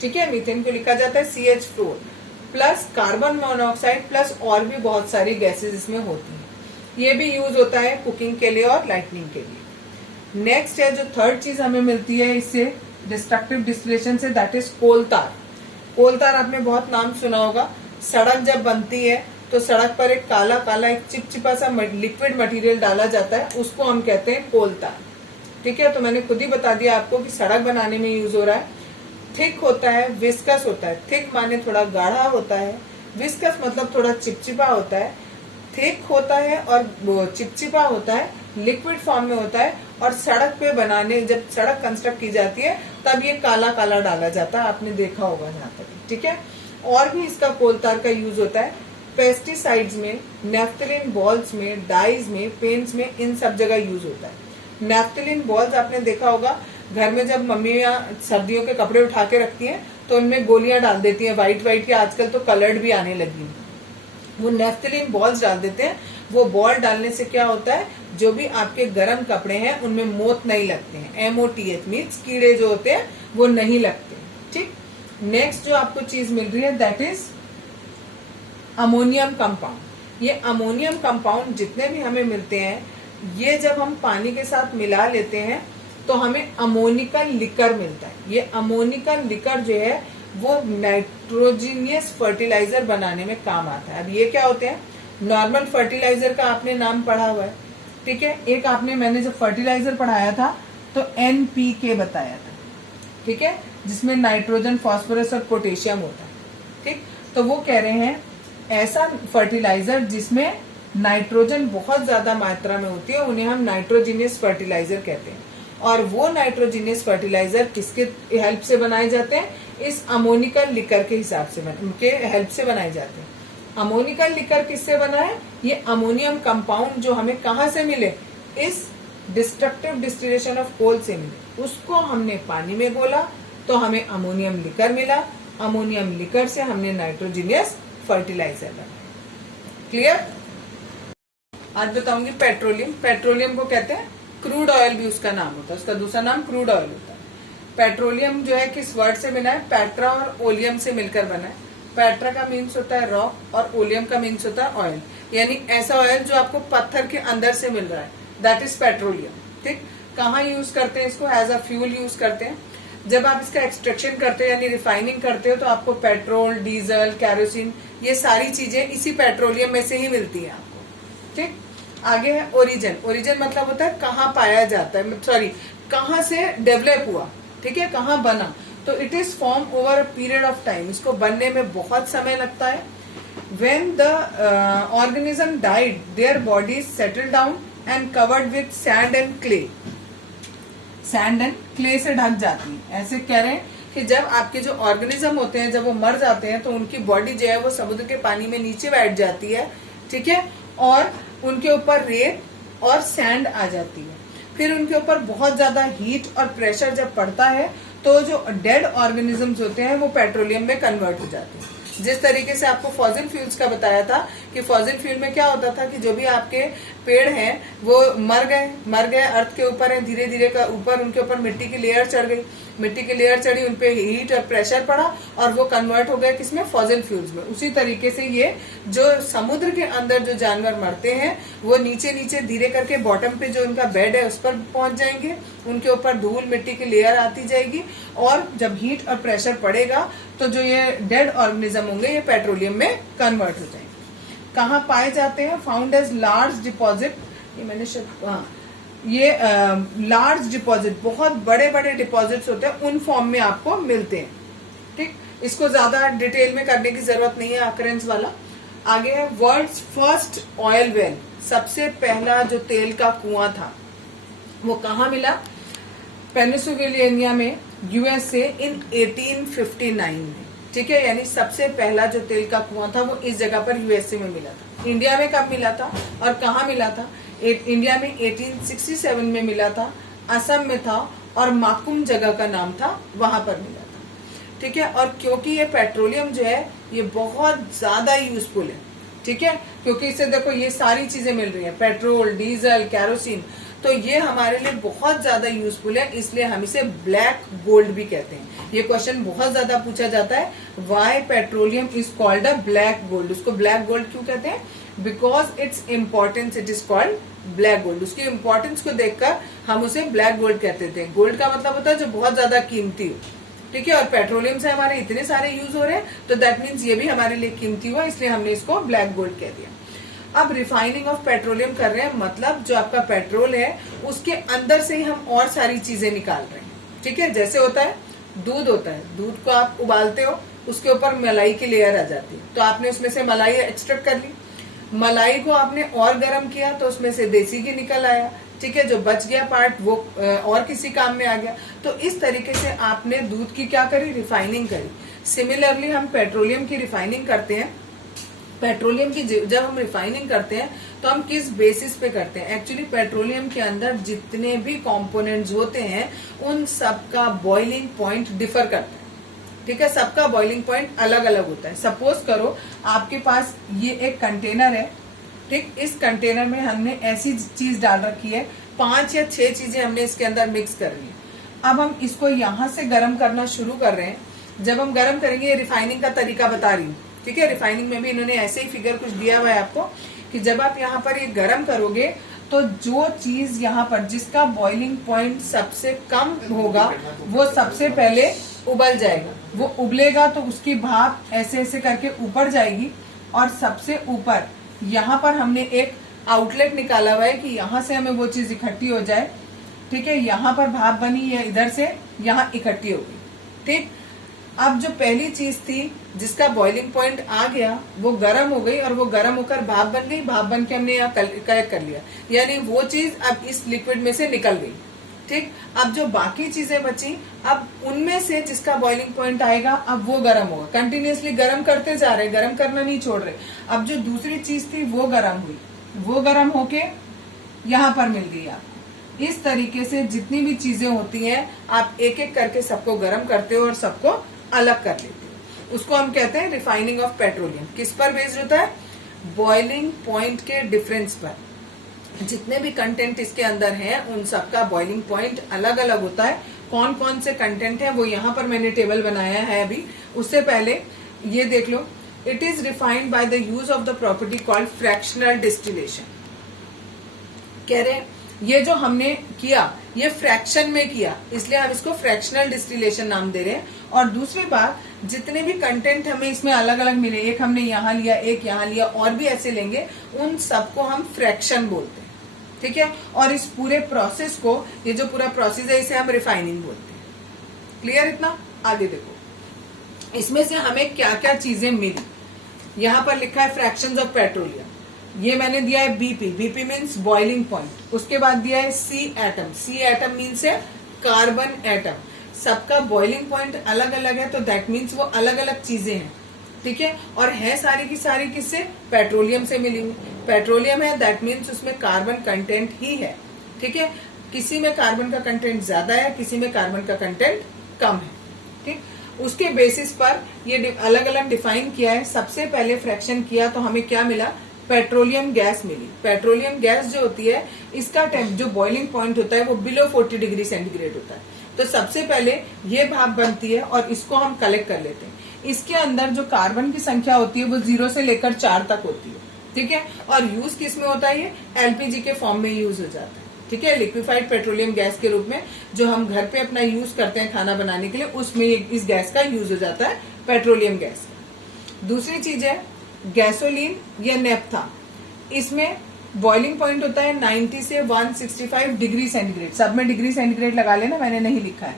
ठीक है, मीथेन को लिखा जाता है CH4 plus carbon monoxide plus और भी बहुत सारी गैसेस इसमें होती हैं। ये भी यूज होता है कुकिंग के लिए और लाइटनिंग के लिए। नेक्स्ट है जो थर्ड चीज हमें मिलती है इससे डिस्ट्रक्टिव डिस्टिलेशन से, दैट इज कोल तार। कोल तार आपने बहुत नाम सुना होगा। सड़क जब बनती है तो सड़क पर एक काला काला एक चिपचिपा सा लिक्विड मटेरियल डाला जाता है, उसको हम कहते हैं कोल तार। ठीक है, तो मैंने खुद ही बता दिया आपको कि सड़क बनाने में यूज हो रहा है। थिक होता है, विस्कस होता है। थिक माने थोड़ा गाढ़ा होता है, विस्कस मतलब थोड़ा चिपचिपा होता है। थिक होता है और वो चिपचिपा होता है, लिक्विड फॉर्म में होता है, और सड़क पे बनाने जब सड़क कंस्ट्रक्ट की जाती है तब ये काला काला डाला जाता है, आपने देखा होगा यहाँ तक। ठीक है, और भी इसका कोल तार का यूज होता है पेस्टिसाइड्स में, नेफ्थलीन बॉल्स में, डाइज में, पेंट्स में, इन सब जगह यूज होता है। नेफ्थलीन बॉल्स आपने देखा होगा घर में जब मम्मियाँ सर्दियों के कपड़े उठा के रखती हैं तो उनमें गोलियां डाल देती हैं व्हाइट व्हाइट की, आजकल तो कलर्ड भी आने लगी हैं। वो नेफ्थलीन बॉल्स डाल देते हैं। वो बॉल डालने से क्या होता है, जो भी आपके गर्म कपड़े हैं उनमें मोत नहीं लगते हैं। MOTH मीन्स कीड़े जो होते हैं वो नहीं लगते। ठीक, नेक्स्ट जो आपको चीज मिल रही है दैट इज अमोनियम कंपाउंड। ये अमोनियम कंपाउंड जितने भी हमें मिलते हैं, ये जब हम पानी के साथ मिला लेते हैं तो हमें अमोनिकल लिकर मिलता है। ये अमोनिकल लिकर जो है वो नाइट्रोजिनियस फर्टिलाइजर बनाने में काम आता है। अब ये क्या होते हैं? नॉर्मल फर्टिलाइजर का आपने नाम पढ़ा हुआ है। ठीक है, एक आपने मैंने जब फर्टिलाइजर पढ़ाया था तो NPK बताया था। ठीक है, जिसमें नाइट्रोजन, फास्फोरस और पोटेशियम होता है। ठीक, तो वो कह रहे हैं ऐसा फर्टिलाइजर जिसमें नाइट्रोजन बहुत ज्यादा मात्रा में होती है उन्हें हम नाइट्रोजिनियस फर्टिलाइजर कहते हैं। और वो नाइट्रोजिनियस फर्टिलाइजर किसके हेल्प से बनाए जाते हैं? इस अमोनिकल लिकर के हिसाब से उनके हेल्प से बनाए जाते हैं। अमोनिकल लिकर किससे बना है? ये अमोनियम कंपाउंड जो हमें कहाँ से मिले? इस डिस्ट्रक्टिव डिस्टिलेशन ऑफ कोल से मिले। उसको हमने पानी में घोला तो हमें अमोनियम लिकर मिला। अमोनियम लिकर से हमने नाइट्रोजिनियस फर्टिलाइजर बनाया। क्लियर? आज बताऊंगी पेट्रोलियम। पेट्रोलियम को कहते हैं क्रूड ऑयल, भी उसका नाम होता है, उसका दूसरा नाम क्रूड ऑयल होता है। पेट्रोलियम जो है किस वर्ड से बना है? पैट्रा और ओलियम से मिलकर बना है। पैट्रा का मीन्स होता है रॉक और ओलियम का मीन्स होता है ऑयल, यानी ऐसा ऑयल जो आपको पत्थर के अंदर से मिल रहा है, दैट इज पेट्रोलियम। ठीक, कहाँ यूज करते हैं इसको? एज अ फ्यूल यूज करते हैं। जब आप इसका एक्सट्रैक्शन करते हो यानी रिफाइनिंग करते हो तो आपको पेट्रोल, डीजल, कैरोसिन, ये सारी चीजें इसी पेट्रोलियम में से ही मिलती है आपको। ठीक, आगे है ओरिजिन। ओरिजिन मतलब होता है कहाँ पाया जाता है, सॉरी कहाँ से डेवलप हुआ, ठीक है, कहाँ बना। तो it is form over a period of time, इसको बनने में बहुत समय लगता है। When the organism died their bodies settle down and covered with sand and clay, sand and clay से ढक जाती है। ऐसे कह रहे हैं कि जब आपके जो ऑर्गेनिज्म होते हैं जब वो मर जाते हैं तो उनकी बॉडी जो है वो समुद्र के पानी में नीचे बैठ जाती है, ठीक है, और उनके ऊपर रेत और सैंड आ जाती है। फिर उनके ऊपर बहुत ज्यादा हीट और प्रेशर जब पड़ता है तो जो डेड ऑर्गेनिजम्स होते हैं वो पेट्रोलियम में कन्वर्ट हो जाते हैं। जिस तरीके से आपको फॉसिल फ्यूल्स का बताया था कि फॉसिल फ्यूल में क्या होता था कि जो भी आपके पेड़ हैं वो मर गए अर्थ के ऊपर है, धीरे धीरे का ऊपर उनके ऊपर मिट्टी की लेयर चढ़ गई, मिट्टी की लेयर चढ़ी, उनपे हीट और प्रेशर पड़ा और वो कन्वर्ट हो गए किसमें? फॉसिल फ्यूल्स में। उसी तरीके से ये जो समुद्र के अंदर जो जानवर मरते हैं वो नीचे नीचे धीरे करके बॉटम पे जो उनका बेड है उस पर पहुंच जाएंगे, उनके ऊपर धूल मिट्टी की लेयर आती जाएगी और जब हीट और प्रेशर पड़ेगा तो जो ये डेड ऑर्गेनिज्म होंगे ये पेट्रोलियम में कन्वर्ट हो जाएंगे। कहाँ पाए जाते हैं? फाउंड एज लार्ज डिपॉजिट, ये मैंने ये लार्ज डिपॉजिट, बहुत बड़े बड़े डिपॉजिट्स होते हैं उन फॉर्म में आपको मिलते हैं। ठीक, इसको ज्यादा डिटेल में करने की जरूरत नहीं है, अकरेंस वाला। आगे है वर्ल्ड्स फर्स्ट ऑयल वेल, सबसे पहला जो तेल का कुआं था वो कहाँ मिला? पेनिसुलेवेनिया में, यूएसए इन 1859 में। ठीक है, यानी सबसे पहला जो तेल का कुआं था वो इस जगह पर यूएसए में मिला था। इंडिया में कब मिला था और कहाँ मिला था? इंडिया में 1867 में मिला था, असम में था और माकुम जगह का नाम था, वहां पर मिला था। ठीक है, और क्योंकि ये पेट्रोलियम जो है ये बहुत ज्यादा यूजफुल है, ठीक है, क्योंकि इससे देखो ये सारी चीजें मिल रही है, पेट्रोल, डीजल, कैरोसिन, तो ये हमारे लिए बहुत ज्यादा यूजफुल है, इसलिए हम इसे ब्लैक गोल्ड भी कहते हैं। ये क्वेश्चन बहुत ज्यादा पूछा जाता है, why petroleum is called a black gold. उसको ब्लैक गोल्ड क्यों कहते हैं? Because its importance it is called black gold. उसकी इम्पोर्टेंस को देखकर हम उसे ब्लैक गोल्ड कहते थे। गोल्ड का मतलब होता है जो बहुत ज्यादा कीमती हो, ठीक है, और पेट्रोलियम से हमारे इतने सारे यूज हो रहे हैं तो दैट मीन्स ये भी हमारे लिए कीमती हुआ, इसलिए हमने इसको ब्लैक गोल्ड कह दिया। अब रिफाइनिंग ऑफ पेट्रोलियम कर रहे हैं, मतलब जो आपका पेट्रोल है उसके अंदर से ही हम और सारी चीजें निकाल रहे हैं। ठीक है, जैसे होता है दूध होता है, दूध को आप उबालते हो, उसके ऊपर मलाई की लेयर आ जाती है, तो आपने उसमें से मलाई एक्सट्रैक्ट कर ली, मलाई को आपने और गर्म किया तो उसमें से देसी घी निकल आया, ठीक है, जो बच गया पार्ट वो और किसी काम में आ गया। तो इस तरीके से आपने दूध की क्या करी? रिफाइनिंग करी। सिमिलरली हम पेट्रोलियम की रिफाइनिंग करते हैं। पेट्रोलियम की जब हम रिफाइनिंग करते हैं तो हम किस बेसिस पे करते हैं? एक्चुअली पेट्रोलियम के अंदर जितने भी कंपोनेंट्स होते हैं उन सबका बॉइलिंग पॉइंट डिफर करता है, ठीक है, सबका बॉइलिंग पॉइंट अलग अलग होता है। सपोज करो आपके पास ये एक कंटेनर है, ठीक, इस कंटेनर में हमने ऐसी चीज डाल रखी है, 5 या 6 चीजें हमने इसके अंदर मिक्स कर रही है। अब हम इसको यहाँ से गर्म करना शुरू कर रहे हैं। जब हम गर्म करेंगे, ये रिफाइनिंग का तरीका बता रही हूँ, ठीक है, रिफाइनिंग में भी इन्होंने ऐसे ही फिगर कुछ दिया हुआ है आपको कि जब आप यहाँ पर ये गर्म करोगे तो जो चीज यहाँ पर जिसका बॉइलिंग पॉइंट सबसे कम होगा वो सबसे पहले उबल जाएगा। वो उबलेगा तो उसकी भाप ऐसे ऐसे करके ऊपर जाएगी और सबसे ऊपर यहाँ पर हमने एक आउटलेट निकाला हुआ है कि यहाँ से हमें वो चीज इकट्ठी हो जाए, ठीक है, यहाँ पर भाप बनी है, इधर से यहाँ इकट्ठी हो गई, ठीक। अब जो पहली चीज थी जिसका बॉइलिंग पॉइंट आ गया वो गर्म हो गई और वो गर्म होकर भाप बन गई, भाप बन के हमने यहाँ कलेक्ट कर लिया, यानी वो चीज अब इस लिक्विड में से निकल गई, ठीक। अब जो बाकी चीजें बची, अब उनमें से जिसका बॉइलिंग पॉइंट आएगा अब वो गर्म होगा। कंटिन्यूअसली गर्म करते जा रहे, गर्म करना नहीं छोड़ रहे। अब जो दूसरी चीज थी वो गर्म हुई, वो गर्म होके यहाँ पर मिल गई आपको। इस तरीके से जितनी भी चीजें होती हैं आप एक एक करके सबको गर्म करते हो और सबको अलग कर लेते हो। उसको हम कहते हैं रिफाइनिंग ऑफ पेट्रोलियम। किस पर बेस्ड होता है? बॉइलिंग पॉइंट के डिफरेंस पर। जितने भी कंटेंट इसके अंदर हैं उन सबका बॉइलिंग पॉइंट अलग अलग होता है। कौन कौन से कंटेंट है वो यहाँ पर मैंने टेबल बनाया है। अभी उससे पहले ये देख लो, it is refined by the use of the property called fractional distillation. कह रहे हैं ये जो हमने किया ये फ्रैक्शन में किया, इसलिए हम इसको फ्रैक्शनल डिस्टिलेशन नाम दे रहे हैं। और दूसरी बात, जितने भी कंटेंट हमें इसमें अलग अलग मिले, एक हमने यहाँ लिया, एक यहाँ लिया, और भी ऐसे लेंगे, उन सबको हम फ्रैक्शन बोलते हैं। ठीक है, और इस पूरे प्रोसेस को, ये जो पूरा प्रोसेस है, इसे हम रिफाइनिंग बोलते हैं। क्लियर इतना? आगे देखो, इसमें से हमें क्या क्या चीजें मिली। यहाँ पर लिखा है फ्रैक्शंस ऑफ पेट्रोलियम, ये मैंने दिया है BP, BP means boiling point. उसके बाद दिया है C atom, C atom means है कार्बन एटम। सबका बॉइलिंग पॉइंट अलग अलग है, तो दैट मीन्स वो अलग अलग चीजें हैं। ठीक है, और है सारी की सारी किससे? पेट्रोलियम से मिली हुई। पेट्रोलियम है, दैट मीन्स उसमें कार्बन कंटेंट ही है। ठीक है, किसी में कार्बन का कंटेंट ज्यादा है, किसी में कार्बन का कंटेंट कम है। ठीक, उसके बेसिस पर ये अलग अलग डिफाइन किया है। सबसे पहले फ्रैक्शन किया तो हमें क्या मिला? पेट्रोलियम गैस मिली। पेट्रोलियम गैस जो होती है, इसका जो बॉइलिंग पॉइंट होता है वो बिलो 40 डिग्री सेंटीग्रेड होता है। तो सबसे पहले ये भाप बनती है और इसको हम कलेक्ट कर लेते हैं। इसके अंदर जो कार्बन की संख्या होती है वो 0 से लेकर 4 तक होती है। ठीक है, और यूज किस में होता है? ये एलपीजी के फॉर्म में यूज हो जाता है। ठीक है, लिक्विफाइड पेट्रोलियम गैस के रूप में, जो हम घर पे अपना यूज करते हैं खाना बनाने के लिए, उसमें इस गैस का यूज हो जाता है, पेट्रोलियम गैस। दूसरी चीज है गैसोलीन या नेफ्था। इसमें बॉइलिंग पॉइंट होता है 90 से 165 डिग्री सेंटीग्रेड। सब में डिग्री सेंटीग्रेड लगा लेना, मैंने नहीं लिखा है।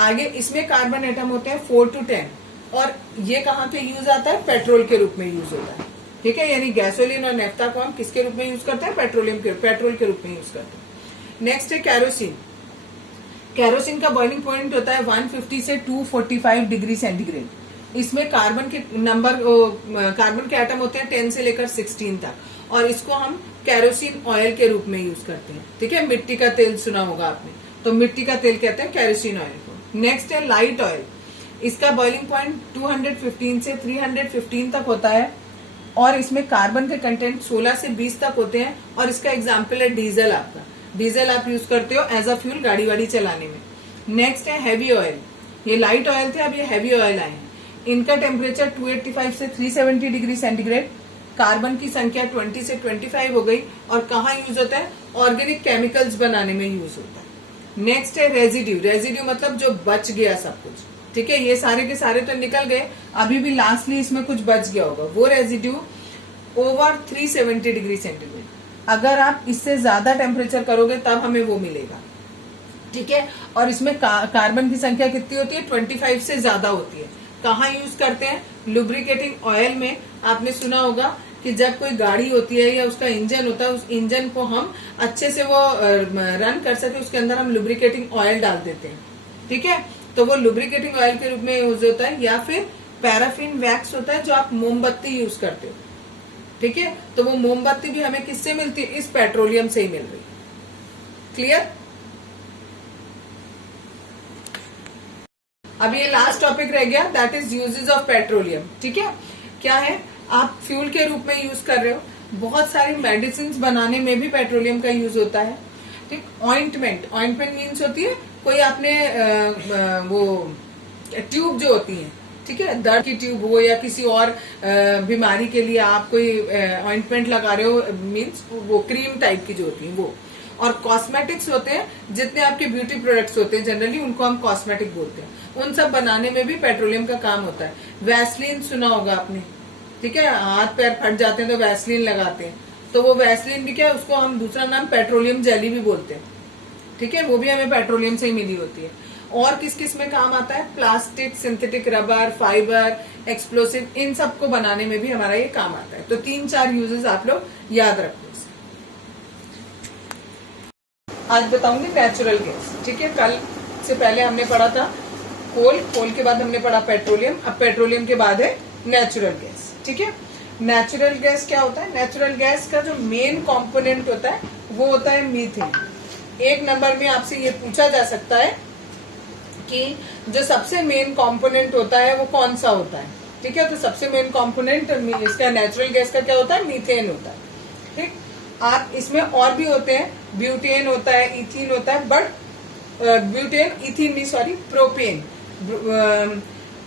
आगे इसमें कार्बन एटम होते हैं 4 to 10, और ये कहाँ पे यूज आता है? पेट्रोल के रूप में यूज होता है। ठीक है, यानी गैसोलीन और नेफ्था को हम किसके रूप में यूज करते हैं? पेट्रोल के रूप में यूज करते हैं। नेक्स्ट है कैरोसिन। कैरोसिन का बॉइलिंग पॉइंट होता है 150 से 245 डिग्री सेंटीग्रेड। इसमें कार्बन के एटम होते हैं 10 से लेकर 16 तक, और इसको हम कैरोसिन ऑयल के रूप में यूज करते हैं। ठीक है, मिट्टी का तेल सुना होगा आपने, तो मिट्टी का तेल कहते हैं कैरोसिन ऑयल को। नेक्स्ट है लाइट ऑयल। इसका बॉइलिंग पॉइंट 215 से 315 तक होता है, और इसमें कार्बन के कंटेंट 16 से 20 तक होते हैं, और इसका एग्जाम्पल है डीजल। आपका डीजल आप यूज करते हो एज अ फ्यूल गाड़ी वाड़ी चलाने में। नेक्स्ट है हैवी ऑयल। ये लाइट ऑयल थे, अब ये हैवी ऑयल आए हैं। इनका टेम्परेचर 285 से 370 डिग्री सेंटीग्रेड। कार्बन की संख्या 20 से 25 हो गई, और कहाँ यूज होता है? ऑर्गेनिक केमिकल्स बनाने में यूज होता है। नेक्स्ट है रेजिड्यू। रेजिड्यू मतलब जो बच गया सब कुछ। ठीक है, ये सारे के सारे तो निकल गए, अभी भी लास्टली इसमें कुछ बच गया होगा, वो रेजिड्यू ओवर 370 डिग्री सेंटीग्रेड। अगर आप इससे ज्यादा टेम्परेचर करोगे तब हमें वो मिलेगा। ठीक है, और इसमें कार्बन की संख्या कितनी होती है? 25 से ज्यादा होती है। कहाँ यूज करते हैं? लुब्रिकेटिंग ऑयल में। आपने सुना होगा कि जब कोई गाड़ी होती है या उसका इंजन होता है, उस इंजन को हम अच्छे से वो रन कर सके, उसके अंदर हम लुब्रिकेटिंग ऑयल डाल देते हैं। ठीक है, तो वो लुब्रिकेटिंग ऑयल के रूप में यूज होता है, या फिर पैराफिन वैक्स होता है जो आप मोमबत्ती यूज करते हो। ठीक है, तो वो मोमबत्ती भी हमें किससे मिलती है? इस पेट्रोलियम से ही मिल रही। क्लियर? अब ये लास्ट टॉपिक रह गया, that is uses of petroleum. ठीक है, क्या है? आप फ्यूल के रूप में यूज कर रहे हो, बहुत सारी मेडिसिन बनाने में भी पेट्रोलियम का यूज होता है। ठीक, ऑइंटमेंट। ऑइंटमेंट मीन्स होती है कोई आपने वो ट्यूब जो होती है, ठीक है, दर्द की ट्यूब हो या किसी और बीमारी के लिए आप कोई ऑइंटमेंट लगा रहे हो, मीन्स वो क्रीम टाइप की जो होती है वो। और कॉस्मेटिक्स होते हैं, जितने आपके ब्यूटी प्रोडक्ट्स होते हैं जनरली उनको हम कॉस्मेटिक बोलते हैं। उन सब बनाने में भी पेट्रोलियम का काम होता है। वैसलीन सुना होगा आपने, ठीक है, हाथ पैर फट जाते हैं तो वैसलीन लगाते हैं, तो वो वैसलीन भी क्या है, उसको हम दूसरा नाम पेट्रोलियम जेली भी बोलते हैं। ठीक है, वो भी हमें पेट्रोलियम से ही मिली होती है। और किस किस में काम आता है? Plastic, synthetic rubber, fibre, explosive, इन सब को बनाने में भी हमारा ये काम आता है। तो 3-4 यूजेस आप लोग याद रखो। आज बताऊंगी नेचुरल गैस। ठीक है, कल से पहले हमने पढ़ा था कोल, कोल के बाद हमने पढ़ा पेट्रोलियम, अब पेट्रोलियम के बाद है नेचुरल गैस। ठीक है, नेचुरल गैस क्या होता है? नेचुरल गैस का जो मेन कंपोनेंट होता है वो होता है मीथेन। एक नंबर में आपसे ये पूछा जा सकता है कि जो सबसे मेन कंपोनेंट होता है वो कौन सा होता है। ठीक है, तो सबसे मेन कंपोनेंट इसका नेचुरल गैस का क्या होता है? मीथेन होता है। ठीक, आप इसमें और भी होते हैं, ब्यूटेन होता है, इथीन होता है, बट ब्यूटेन, इथीन नहीं, सॉरी, प्रोपेन।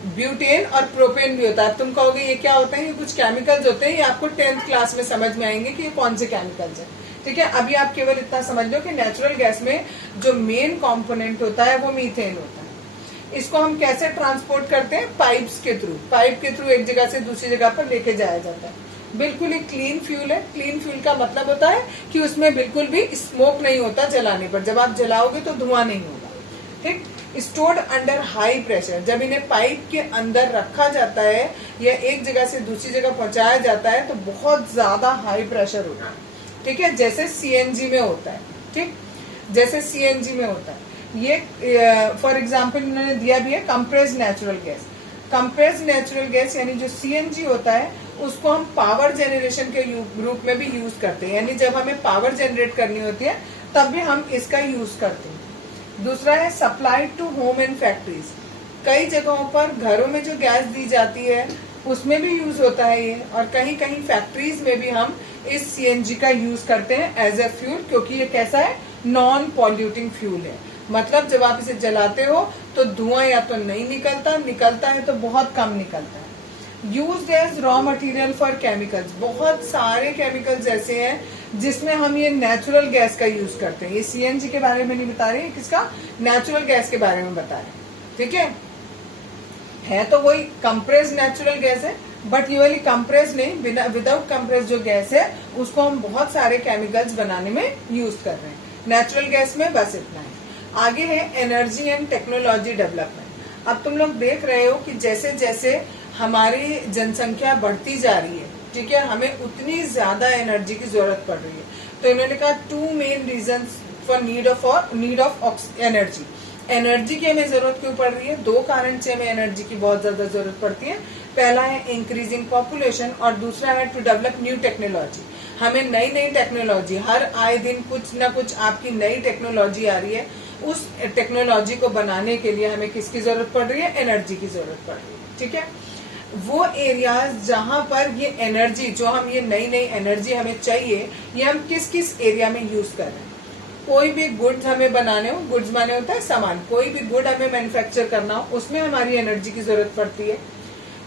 ब्यूटेन और प्रोपेन भी होता है। तुम कहोगे ये क्या होता है, ये कुछ केमिकल्स होते हैं, ये आपको 10th क्लास में समझ में आएंगे कि ये कौन से केमिकल्स हैं। ठीक है, अभी आप केवल इतना समझ लो कि नेचुरल गैस में जो मेन कंपोनेंट होता है वो मीथेन होता है। इसको हम कैसे ट्रांसपोर्ट करते हैं, पाइप्स के थ्रू। पाइप के थ्रू एक जगह से दूसरी जगह पर लेके जाया जाता है। बिल्कुल ही क्लीन फ्यूल है। क्लीन फ्यूल का मतलब होता है कि उसमें बिल्कुल भी स्मोक नहीं होता जलाने पर, जब आप जलाओगे तो धुआं नहीं होगा। ठीक, स्टोर्ड अंडर हाई प्रेशर, जब इन्हें पाइप के अंदर रखा जाता है या एक जगह से दूसरी जगह पहुंचाया जाता है तो बहुत ज्यादा हाई प्रेशर होता है। ठीक है, जैसे सीएनजी में होता है। ठीक, जैसे सीएनजी में होता है। ये फॉर एग्जाम्पल उन्होंने दिया भी है compressed natural gas. Compressed natural gas यानी जो सीएनजी होता है उसको हम पावर जनरेशन के रूप में भी यूज करते हैं, यानी जब हमें पावर जनरेट करनी होती है तब भी हम इसका यूज करते हैं। दूसरा है supplied to home and factories. कई जगहों पर घरों में जो गैस दी जाती है उसमें भी यूज होता है ये, और कहीं कहीं फैक्ट्रीज में भी हम इस सीएनजी का यूज करते हैं एज ए फ्यूल, क्योंकि ये कैसा है, नॉन पॉल्यूटिंग फ्यूल है। मतलब जब आप इसे जलाते हो तो धुआं या तो नहीं निकलता, निकलता है तो बहुत कम निकलता है। Used as raw material for chemicals, बहुत सारे केमिकल्स ऐसे हैं जिसमें हम ये नेचुरल गैस का यूज करते हैं। ये सीएनजी के बारे में नहीं बता रहे, किसका, नेचुरल गैस के बारे में बता रहे। ठीक है तो वही कंप्रेस्ड नेचुरल गैस है, बट ये वाली कंप्रेस नहीं, विदाउट कंप्रेस जो गैस है उसको हम बहुत सारे केमिकल्स बनाने में यूज कर रहे हैं। नेचुरल गैस में बस इतना है। आगे है एनर्जी एंड टेक्नोलॉजी डेवलपमेंट। अब तुम लोग देख रहे हो कि जैसे जैसे हमारी जनसंख्या बढ़ती जा रही है, ठीक है, हमें उतनी ज्यादा एनर्जी की जरूरत पड़ रही है। तो इन्होंने कहा 2 main reasons for need of energy. Energy की हमें जरूरत क्यों पड़ रही है, 2 कारण से हमें एनर्जी की बहुत ज्यादा जरूरत पड़ती है। पहला है इंक्रीजिंग पॉपुलेशन और दूसरा है टू डेवलप न्यू टेक्नोलॉजी। हमें नई नई टेक्नोलॉजी, हर आए दिन कुछ ना कुछ आपकी नई टेक्नोलॉजी आ रही है। उस टेक्नोलॉजी को बनाने के लिए हमें किसकी जरूरत पड़ रही है, एनर्जी की जरूरत पड़ रही है। ठीक है, वो एरियाज जहां पर ये एनर्जी, जो हम ये नई नई एनर्जी हमें चाहिए, ये हम किस किस एरिया में यूज कर रहे हैं। कोई भी गुड्स हमें बनाने हो, गुड्स माने होता है सामान, कोई भी गुड हमें मैन्युफैक्चर करना हो उसमें हमारी एनर्जी की जरूरत पड़ती है।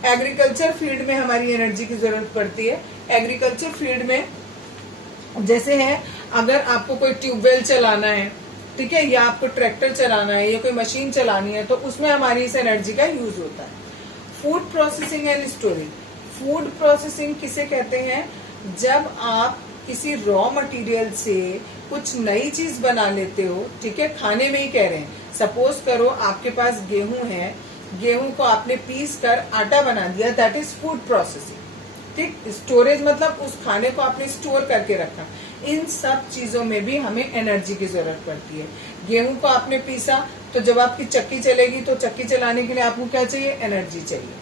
एग्रीकल्चर फील्ड में हमारी एनर्जी की जरूरत पड़ती है। एग्रीकल्चर फील्ड में जैसे है, अगर आपको कोई ट्यूबवेल चलाना है, ठीक है, या आपको ट्रैक्टर चलाना है या कोई मशीन चलानी है, तो उसमें हमारी इस एनर्जी का यूज होता है। Food processing and storage. Food processing किसे कहते हैं, जब आप किसी रॉ मटेरियल से कुछ नई चीज बना लेते हो, ठीक है, खाने में ही कह रहे हैं। सपोज करो आपके पास गेहूं है, गेहूं को आपने पीस कर आटा बना दिया, दैट इज फूड प्रोसेसिंग। ठीक, स्टोरेज मतलब उस खाने को आपने स्टोर करके रखा। इन सब चीजों में भी हमें एनर्जी की जरूरत पड़ती है। गेहूं को आपने पीसा तो जब आपकी चक्की चलेगी तो चक्की चलाने के लिए आपको क्या चाहिए, एनर्जी चाहिए।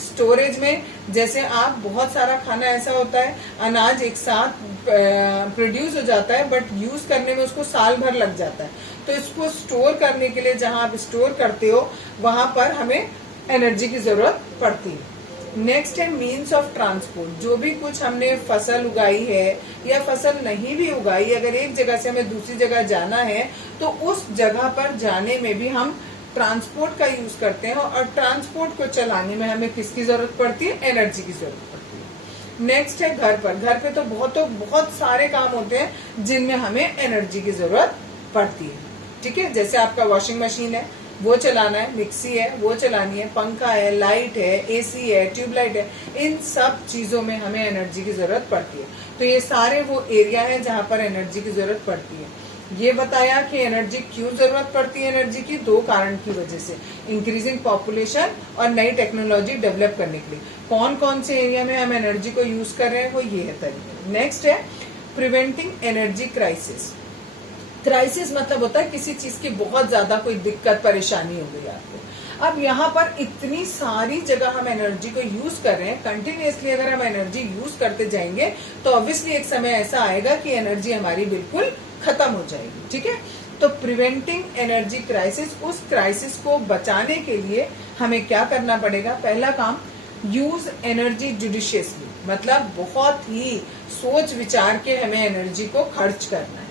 स्टोरेज में जैसे आप बहुत सारा खाना ऐसा होता है, अनाज एक साथ प्रोड्यूस हो जाता है बट यूज करने में उसको साल भर लग जाता है, तो इसको स्टोर करने के लिए जहां आप स्टोर करते हो वहां पर हमें एनर्जी की जरूरत पड़ती है। नेक्स्ट है मीन्स ऑफ ट्रांसपोर्ट। जो भी कुछ हमने फसल उगाई है या फसल नहीं भी उगाई, अगर एक जगह से हमें दूसरी जगह जाना है तो उस जगह पर जाने में भी हम ट्रांसपोर्ट का यूज करते हैं, और ट्रांसपोर्ट को चलाने में हमें किसकी जरूरत पड़ती है, एनर्जी की जरूरत पड़ती है। नेक्स्ट है घर पर। घर पे तो बहुत सारे काम होते हैं जिनमें हमें एनर्जी की जरूरत पड़ती है। ठीक है, जैसे आपका वॉशिंग मशीन है वो चलाना है, मिक्सी है वो चलानी है, पंखा है, लाइट है, एसी है, ट्यूबलाइट है, इन सब चीजों में हमें एनर्जी की जरूरत पड़ती है। तो ये सारे वो एरिया है जहां पर एनर्जी की जरूरत पड़ती है। ये बताया कि एनर्जी क्यों जरूरत पड़ती है, एनर्जी की 2 कारण की वजह से, इंक्रीजिंग पॉपुलेशन और नई टेक्नोलॉजी डेवलप करने के लिए। कौन कौन से एरिया में हम एनर्जी को यूज कर रहे हैं, वो ये है तरीके। नेक्स्ट है प्रिवेंटिंग एनर्जी क्राइसिस। क्राइसिस मतलब होता है किसी चीज की बहुत ज्यादा कोई दिक्कत परेशानी हो गई आपको। अब यहाँ पर इतनी सारी जगह हम एनर्जी को यूज कर रहे हैं, कंटिन्यूअसली अगर हम एनर्जी यूज करते जाएंगे तो ऑब्वियसली एक समय ऐसा आएगा कि एनर्जी हमारी बिल्कुल खत्म हो जाएगी। ठीक है, तो प्रिवेंटिंग एनर्जी क्राइसिस, उस क्राइसिस को बचाने के लिए हमें क्या करना पड़ेगा। पहला काम, यूज एनर्जी जुडिशियसली, मतलब बहुत ही सोच विचार के हमें एनर्जी को खर्च करना है।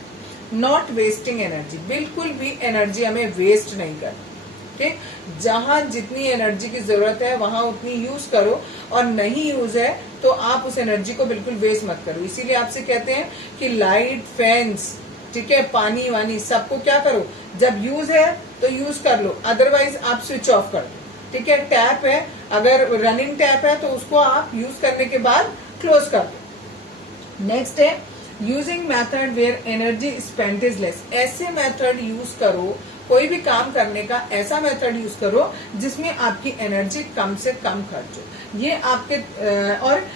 नॉट वेस्टिंग एनर्जी, बिल्कुल भी एनर्जी हमें वेस्ट नहीं करना। ठीक, जहां जितनी एनर्जी की जरूरत है वहां उतनी यूज करो, और नहीं यूज है तो आप उस एनर्जी को बिल्कुल वेस्ट मत करो। इसीलिए आपसे कहते हैं कि लाइट, फैंस, ठीक है, पानी वानी सबको क्या करो, जब यूज है तो यूज कर लो, अदरवाइज आप स्विच ऑफ कर दो। ठीक है, टैप है, अगर रनिंग टैप है तो उसको आप यूज करने के बाद क्लोज कर दो। नेक्स्ट है using method where energy spend is less. ऐसे मेथड यूज करो, कोई भी काम करने का ऐसा मेथड यूज करो जिसमें आपकी एनर्जी कम से कम खर्च हो। ये आपके और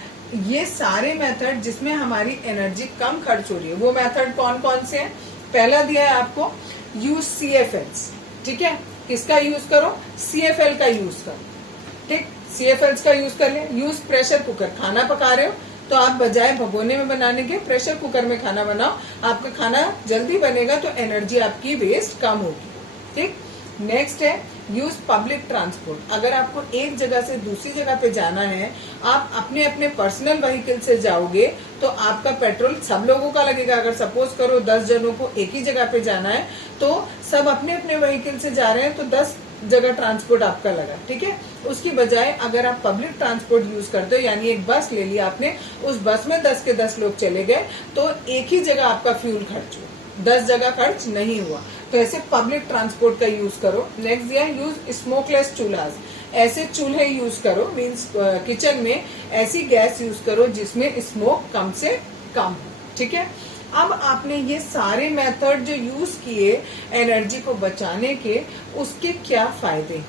ये सारे मेथड जिसमें हमारी एनर्जी कम खर्च हो रही है, वो मेथड कौन कौन से हैं? पहला दिया है आपको, यूज CFLs। ठीक है, किसका यूज करो? CFL का यूज करो। ठीक, CFLs का यूज कर ले। यूज प्रेशर कुकर, खाना पका रहे हो तो आप बजाय भगोने में बनाने के प्रेशर कुकर में खाना बनाओ, आपका खाना जल्दी बनेगा तो एनर्जी आपकी वेस्ट कम होगी। ठीक, नेक्स्ट है यूज पब्लिक ट्रांसपोर्ट। अगर आपको एक जगह से दूसरी जगह पे जाना है, आप अपने अपने पर्सनल व्हीकल से जाओगे तो आपका पेट्रोल सब लोगों का लगेगा। अगर सपोज करो 10 जनों को एक ही जगह पे जाना है तो सब अपने अपने व्हीकल से जा रहे हैं तो 10 जगह ट्रांसपोर्ट आपका लगा। ठीक है, उसकी बजाय अगर आप पब्लिक ट्रांसपोर्ट यूज करते हो, यानी एक बस ले लिया आपने, उस बस में 10 के 10 लोग चले गए तो एक ही जगह आपका फ्यूल खर्च हुआ, 10 जगह खर्च नहीं हुआ। तो ऐसे पब्लिक ट्रांसपोर्ट का यूज करो। नेक्स्ट दिया यूज स्मोकलेस चूल्हा। ऐसे चूल्हे यूज करो, मीन्स किचन में ऐसी गैस यूज करो जिसमें स्मोक कम से कम हो। ठीक है, अब आपने ये सारे मेथड जो यूज किए एनर्जी को बचाने के, उसके क्या फायदे?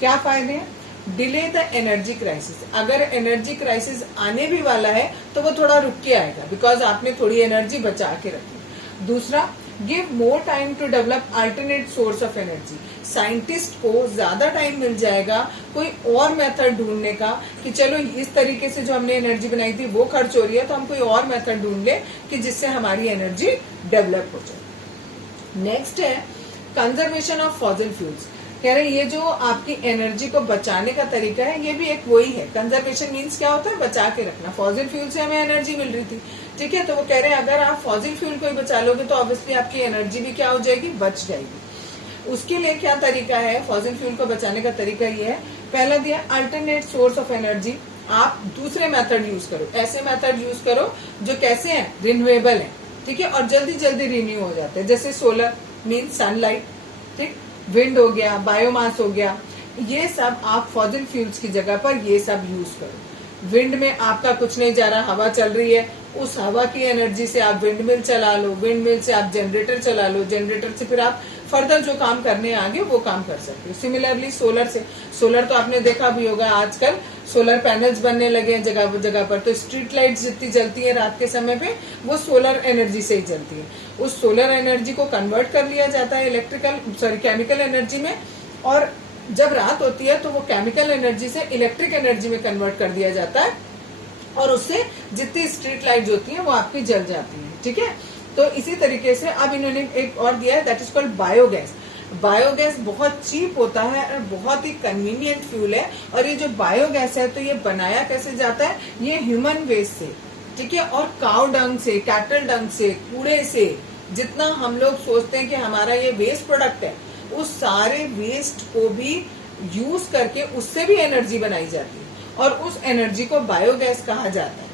क्या फायदे हैं? Delay the energy crisis. अगर एनर्जी क्राइसिस आने भी वाला है तो वो थोड़ा रुक के आएगा, बिकॉज आपने थोड़ी एनर्जी बचा के रखी। दूसरा, give more time to develop alternate source of energy. Scientist को ज्यादा टाइम मिल जाएगा कोई और मेथड ढूंढने का, कि चलो इस तरीके से जो हमने एनर्जी बनाई थी वो खर्च हो रही है तो हम कोई और मेथड ढूंढ ले कि जिससे हमारी एनर्जी डेवलप हो जाए। नेक्स्ट है कंजर्वेशन ऑफ फॉसिल फ्यूल्स। कह रहे ये जो आपकी एनर्जी को बचाने का तरीका है ये भी एक वही है। कंजर्वेशन मीन्स क्या होता है? बचा के रखना। फॉसिल फ्यूल से हमें एनर्जी मिल रही थी, ठीक है, तो वो कह रहे हैं अगर आप फॉसिल फ्यूल को ही बचा लोगे तो ऑब्वियसली आपकी एनर्जी भी क्या हो जाएगी? बच जाएगी। उसके लिए क्या तरीका है? फॉसिल फ्यूल को बचाने का तरीका ये है, पहला दिया अल्टरनेट सोर्स ऑफ एनर्जी। आप दूसरे मेथड यूज करो, ऐसे मेथड यूज करो जो कैसे हैं? रिन्यूएबल है, ठीक है, और जल्दी जल्दी रिन्यू हो जाते हैं, जैसे सोलर मीन्स सनलाइट, ठीक, विंड हो गया, बायोमास हो गया, ये सब आप फॉसिल फ्यूल्स की जगह पर ये सब यूज करो। विंड में आपका कुछ नहीं जा रहा, हवा चल रही है, उस हवा की एनर्जी से आप विंड मिल चला लो, विंड मिल से आप जनरेटर चला लो, जनरेटर से फिर आप फर्दर जो काम करने आगे वो काम कर सकते हो। सिमिलरली सोलर से, सोलर तो आपने देखा भी होगा आजकल सोलर पैनल्स बनने लगे हैं जगह जगह पर, तो स्ट्रीट लाइट्स जितनी जलती है रात के समय पे वो सोलर एनर्जी से ही जलती है। उस सोलर एनर्जी को कन्वर्ट कर लिया जाता है केमिकल एनर्जी में, और जब रात होती है तो वो केमिकल एनर्जी से इलेक्ट्रिक एनर्जी में कन्वर्ट कर दिया जाता है, और उससे जितनी स्ट्रीट लाइट्स होती हैं वो आपकी जल जाती हैं। ठीक है, तो इसी तरीके से अब इन्होंने एक और दिया है, that is called biogas. Biogas बहुत चीप होता है और बहुत ही कन्वीनियंट फ्यूल है। और ये जो बायोगैस है तो ये बनाया कैसे जाता है? ये ह्यूमन वेस्ट से, ठीक है, और काउ डंग से, कैटल डंग से, कूड़े से, जितना हम लोग सोचते हैं कि हमारा ये वेस्ट प्रोडक्ट है, उस सारे वेस्ट को भी यूज करके उससे भी एनर्जी बनाई जाती है, और उस एनर्जी को बायोगैस कहा जाता है।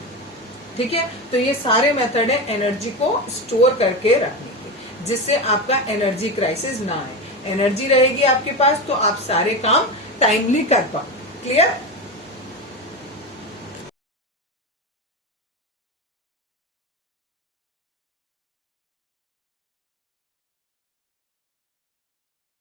ठीक है, तो ये सारे मेथड है एनर्जी को स्टोर करके रखने के, जिससे आपका एनर्जी क्राइसिस ना आए। एनर्जी रहेगी आपके पास तो आप सारे काम टाइमली कर पाओ। क्लियर?